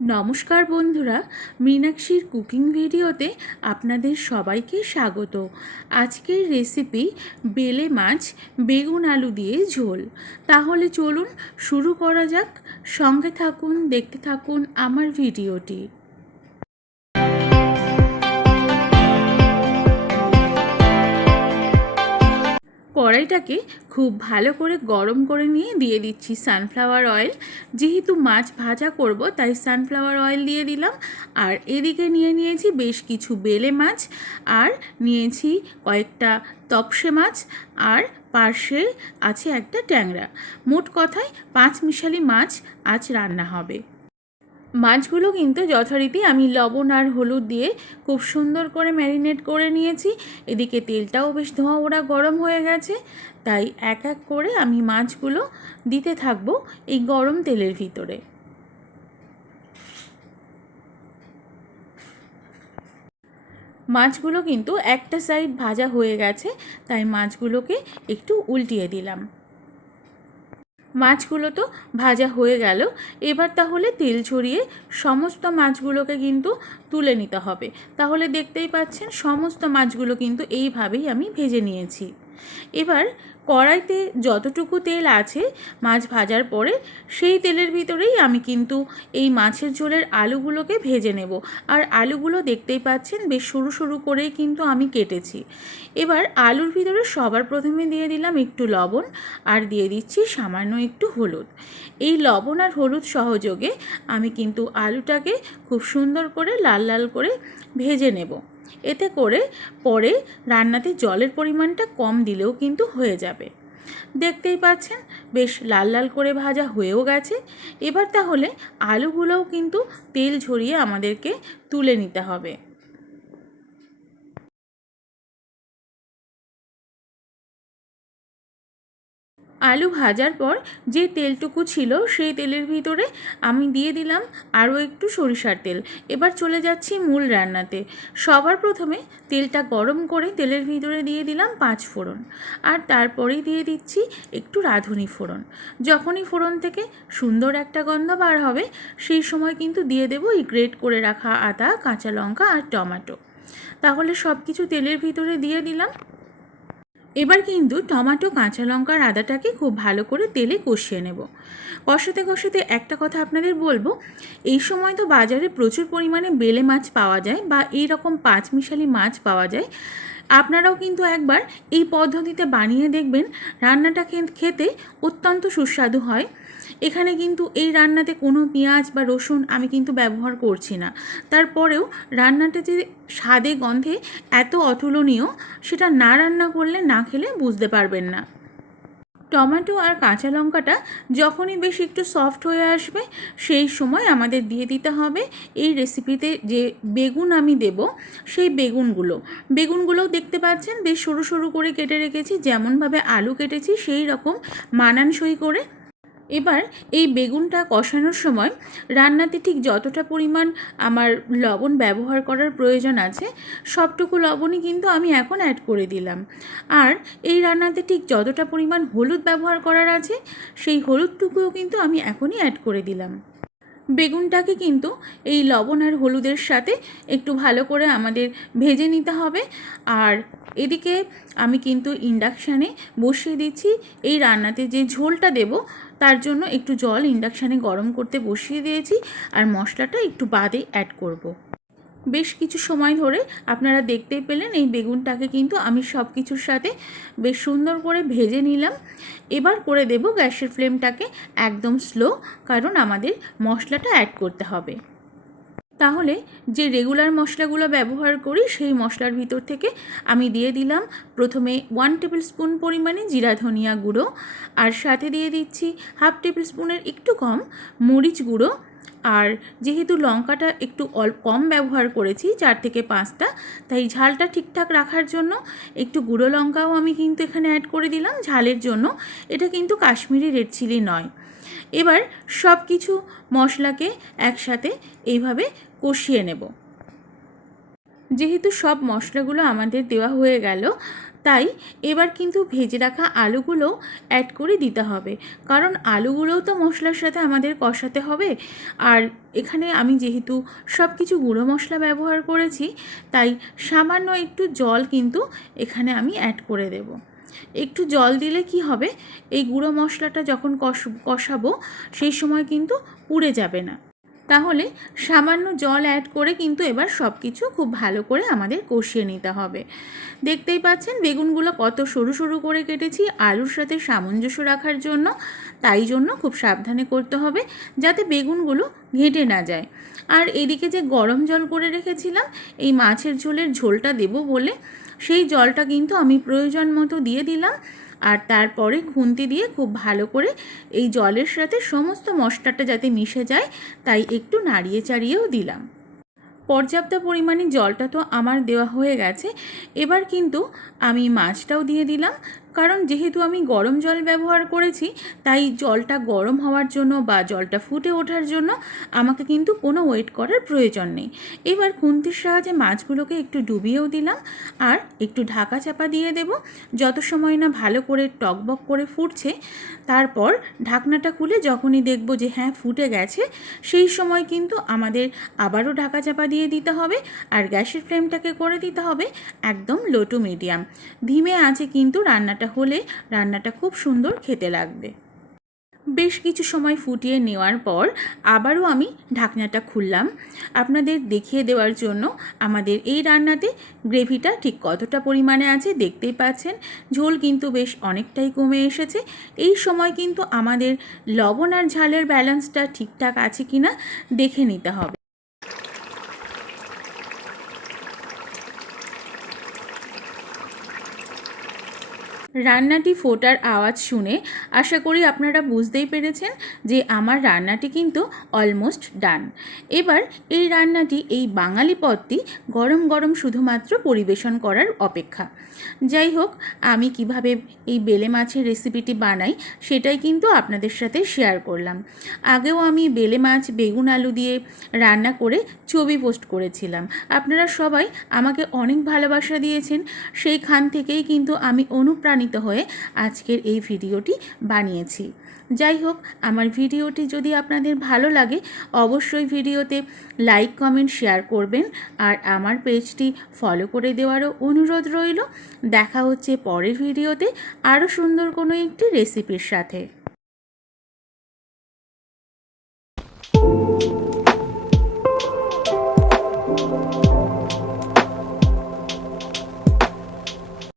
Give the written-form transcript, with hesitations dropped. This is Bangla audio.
নমস্কার বন্ধুরা, মীনাক্ষীর কুকিং ভিডিওতে আপনাদের সবাইকে স্বাগত। আজকের রেসিপি বেলে মাছ বেগুন আলু দিয়ে ঝোল। তাহলে চলুন শুরু করা যাক। সঙ্গে থাকুন, দেখতে থাকুন আমার ভিডিওটি। কড়াইটাকে খুব ভালো করে গরম করে নিয়ে দিয়ে দিচ্ছি সানফ্লাওয়ার অয়েল। যেহেতু মাছ ভাজা করব তাই সানফ্লাওয়ার অয়েল দিয়ে দিলাম। আর এদিকে নিয়েছি বেশ কিছু বেলে মাছ, আর নিয়েছি কয়েকটা তপসে মাছ, আর পার্শ্বে আছে একটা ট্যাংরা। মোট কথায় 5 মিশালি মাছ আজ রান্না হবে। মাছগুলো কিন্তু যথারীতি আমি লবণ আর হলুদ দিয়ে খুব সুন্দর করে ম্যারিনেট করে নিয়েছি। এদিকে তেলটাও বেশ ধোঁয়া ওড়া গরম হয়ে গেছে, তাই এক এক করে আমি মাছগুলো দিতে থাকবো এই গরম তেলের ভিতরে। মাছগুলো কিন্তু একটা সাইড ভাজা হয়ে গেছে, তাই মাছগুলোকে একটু উল্টিয়ে দিলাম। মাছগুলো তো ভাজা হয়ে গেল। এবার তাহলে তেল ছড়িয়ে সমস্ত মাছগুলোকে কিন্তু তুলে নিতে হবে। তাহলে দেখতেই পাচ্ছেন সমস্ত মাছগুলো কিন্তু এইভাবেই আমি ভেজে নিয়েছি। এবার কড়াইতে যতটুকু তেল আছে মাছ ভাজার পরে, সেই তেলের ভিতরেই আমি কিন্তু এই মাছের ঝোলের আলুগুলোকে ভেজে নেব। আর আলুগুলো দেখতেই পাচ্ছেন বেশ সরু সরু করেই কিন্তু আমি কেটেছি। এবার আলুর ভিতরে সবার প্রথমে দিয়ে দিলাম একটু লবণ, আর দিয়ে দিচ্ছি সামান্য একটু হলুদ। এই লবণ আর হলুদ সহযোগে আমি কিন্তু আলুটাকে খুব সুন্দর করে লাল লাল করে ভেজে নেব। এতে করে পরে রান্নাতে জলের পরিমাণটা কম দিলেও কিন্তু হয়ে যাবে। দেখতেই পাচ্ছেন বেশ লাল লাল করে ভাজা হয়েও গেছে। এবার তাহলে আলুগুলোও কিন্তু তেল ঝরিয়ে আমাদেরকে তুলে নিতে হবে। আলু ভাজার পর যে তেলটুকু ছিল সেই তেলের ভিতরে আমি দিয়ে দিলাম আরও একটু সরিষার তেল। এবার চলে যাচ্ছি মূল রান্নাতে। সবার প্রথমে তেলটা গরম করে তেলের ভিতরে দিয়ে দিলাম 5 ফোড়ন, আর তারপরেই দিয়ে দিচ্ছি একটু রাঁধুনি ফোড়ন। যখনই ফোড়ন থেকে সুন্দর একটা গন্ধ বার হবে সেই সময় কিন্তু দিয়ে দেবো এই গ্রেট করে রাখা আদা, কাঁচা লঙ্কা আর টমেটো। তাহলে সব কিছু তেলের ভিতরে দিয়ে দিলাম। এবার কিন্তু টমেটো, কাঁচা লঙ্কা আর আদাটাকে খুব ভালো করে তেলে কষিয়ে নেব। কষাতে কষাতে একটা কথা আপনাদের বলবো, এই সময় তো বাজারে প্রচুর পরিমাণে বেলে মাছ পাওয়া যায় বা এই রকম 5 মিশালি মাছ পাওয়া যায়। আপনারাও কিন্তু একবার এই পদ্ধতিতে বানিয়ে দেখবেন, রান্নাটা খেতে অত্যন্ত সুস্বাদু হয়। এখানে কিন্তু এই রান্নাতে কোনো পেঁয়াজ বা রসুন আমি কিন্তু ব্যবহার করছি না। তারপরেও রান্নাটা যে স্বাদে গন্ধে এত অতুলনীয়, সেটা না রান্না করলে, না খেলে বুঝতে পারবেন না। টমেটো আর কাঁচা লঙ্কাটা যখনই বেশ একটু সফট হয়ে আসবে সেই সময় আমাদের দিয়ে দিতে হবে এই রেসিপিতে যে বেগুন আমি দেব সেই বেগুনগুলোও দেখতে পাচ্ছেন বেশ সরু সরু করে কেটে রেখেছি, যেমনভাবে আলু কেটেছি সেই রকম মানানসই করে। এবার এই বেগুনটা কষানোর সময় রান্নাতে ঠিক যতটা পরিমাণ আমার লবণ ব্যবহার করার প্রয়োজন আছে সবটুকু লবণই কিন্তু আমি এখন অ্যাড করে দিলাম। আর এই রান্নাতে ঠিক যতটা পরিমাণ হলুদ ব্যবহার করার আছে সেই হলুদটুকুও কিন্তু আমি এখনই অ্যাড করে দিলাম। বেগুনটাকে কিন্তু এই লবণ আর হলুদের সাথে একটু ভালো করে আমাদের ভেজে নিতে হবে। আর এদিকে আমি কিন্তু ইন্ডাকশানে বসিয়ে দিচ্ছি এই রান্নাতে যে ঝোলটা দেব তার জন্য একটু জল ইন্ডাকশানে গরম করতে বসিয়ে দিয়েছি, আর মশলাটা একটু বাদে অ্যাড করব। বেশ কিছু সময় ধরে আপনারা দেখতেই পেলেন এই বেগুনটাকে কিন্তু আমি সব কিছুর সাথে বেশ সুন্দর করে ভেজে নিলাম। এবার করে দেব গ্যাসের ফ্লেমটাকে একদম স্লো, কারণ আমাদের মশলাটা অ্যাড করতে হবে। তাহলে যে রেগুলার মশলাগুলো ব্যবহার করি সেই মশলার ভিতর থেকে আমি দিয়ে দিলাম প্রথমে 1 টেবিল স্পুন পরিমাণে জিরা ধনিয়া গুঁড়ো, আর সাথে দিয়ে দিচ্ছি 1/2 টেবিল স্পুনের একটু কম মরিচ গুঁড়ো। আর যেহেতু লঙ্কাটা একটু কম ব্যবহার করেছি, 4 থেকে 5টা, তাই ঝালটা ঠিকঠাক রাখার জন্য একটু গুঁড়ো লঙ্কাও আমি কিন্তু এখানে অ্যাড করে দিলাম ঝালের জন্য। এটা কিন্তু কাশ্মীরি রেড চিলি নয়। এবার সব কিছু মশলাকে একসাথে এইভাবে কষিয়ে নেব। যেহেতু সব মশলাগুলো আমাদের দেওয়া হয়ে গেল, তাই এবার কিন্তু ভেজে রাখা আলুগুলো অ্যাড করে দিতে হবে, কারণ আলুগুলোও তো মশলার সাথে আমাদের কষাতে হবে। আর এখানে আমি যেহেতু সব কিছু গুঁড়ো মশলা ব্যবহার করেছি, তাই সামান্য একটু জল কিন্তু এখানে আমি অ্যাড করে দেব। একটু জল দিলে কি হবে, এই গুঁড়ো মশলাটা যখন কষাবো সেই সময় কিন্তু পুড়ে যাবে না। তাহলে সামান্য জল অ্যাড করে কিন্তু এবার সব কিছু খুব ভালো করে আমাদের কষিয়ে নিতে হবে। দেখতেই পাচ্ছেন বেগুনগুলো কত সরু সরু করে কেটেছি আলুর সাথে সামঞ্জস্য রাখার জন্য। তাই জন্য খুব সাবধানে করতে হবে যাতে বেগুনগুলো ঘেঁটে না যায়। আর এদিকে যে গরম জল করে রেখেছিলাম এই মাছের ঝোলের ঝোলটা দেব বলে, সেই জলটা কিন্তু আমি প্রয়োজন মতো দিয়ে দিলাম। আর তারপরে খুন্তি দিয়ে খুব ভালো করে এই জলের সাথে সমস্ত মশলাটা যাতে মিশে যায় তাই একটু নাড়িয়ে চাড়িয়েও দিলাম। পর্যাপ্ত পরিমাণে জলটা তো আমার দেওয়া হয়ে গেছে। এবার কিন্তু আমি মাছটাও দিয়ে দিলাম, কারণ যেহেতু আমি গরম জল ব্যবহার করেছি তাই জলটা গরম হওয়ার জন্য বা জলটা ফুটে ওঠার জন্য আমাকে কিন্তু কোনো ওয়েট করার প্রয়োজন নেই। এবার খুন্তির সাহায্যে মাছগুলোকে একটু ডুবিয়েও দিলাম আর একটু ঢাকা চাপা দিয়ে দেব যত সময় না ভালো করে টকবক করে ফুটছে। তারপর ঢাকনাটা খুলে যখনই দেখব যে হ্যাঁ ফুটে গেছে, সেই সময় কিন্তু আমাদের আবারও ঢাকা চাপা দিয়ে দিতে হবে আর গ্যাসের ফ্লেমটাকে করে দিতে হবে একদম লো টু মিডিয়াম। ধিমে আঁচে কিন্তু রান্নাটা হলে রান্নাটা খুব সুন্দর খেতে লাগবে। বেশ কিছু সময় ফুটিয়ে নেওয়ার পর আবারও আমি ঢাকনাটা খুললাম আপনাদের দেখিয়ে দেওয়ার জন্য আমাদের এই রান্নাতে গ্রেভিটা ঠিক কতটা পরিমাণে আছে দেখতেই পাচ্ছেন। ঝোল কিন্তু বেশ অনেকটাই কমে এসেছে। এই সময় কিন্তু আমাদের লবণ আর ঝালের ব্যালেন্সটা ঠিকঠাক আছে কিনা দেখে নিতে হবে। রান্নাটি ফোটার আওয়াজ শুনে আশা করি আপনারা বুঝতেই পেরেছেন যে আমার রান্নাটি কিন্তু অলমোস্ট ডান। এবার এই রান্নাটি, এই বাঙালি পদটি গরম গরম শুধুমাত্র পরিবেশন করার অপেক্ষা। যাই হোক, আমি কিভাবে এই বেলে মাছের রেসিপিটি বানাই সেটাই কিন্তু আপনাদের সাথে শেয়ার করলাম। আগেও আমি বেলে মাছ বেগুন আলু দিয়ে রান্না করে ছবি পোস্ট করেছিলাম। আপনারা সবাই আমাকে অনেক ভালোবাসা দিয়েছেন, সেইখান থেকেই কিন্তু আমি অনুপ্রাণিত হয়ে আজকের এই ভিডিওটি বানিয়েছি। যাই হোক, আমার ভিডিওটি যদি আপনাদের ভালো লাগে অবশ্যই ভিডিওতে লাইক কমেন্ট শেয়ার করবেন আর আমার পেজটি ফলো করে দেওয়ারও অনুরোধ রইল। দেখা হচ্ছে পরের ভিডিওতে আরও সুন্দর কোনো একটি রেসিপির সাথে।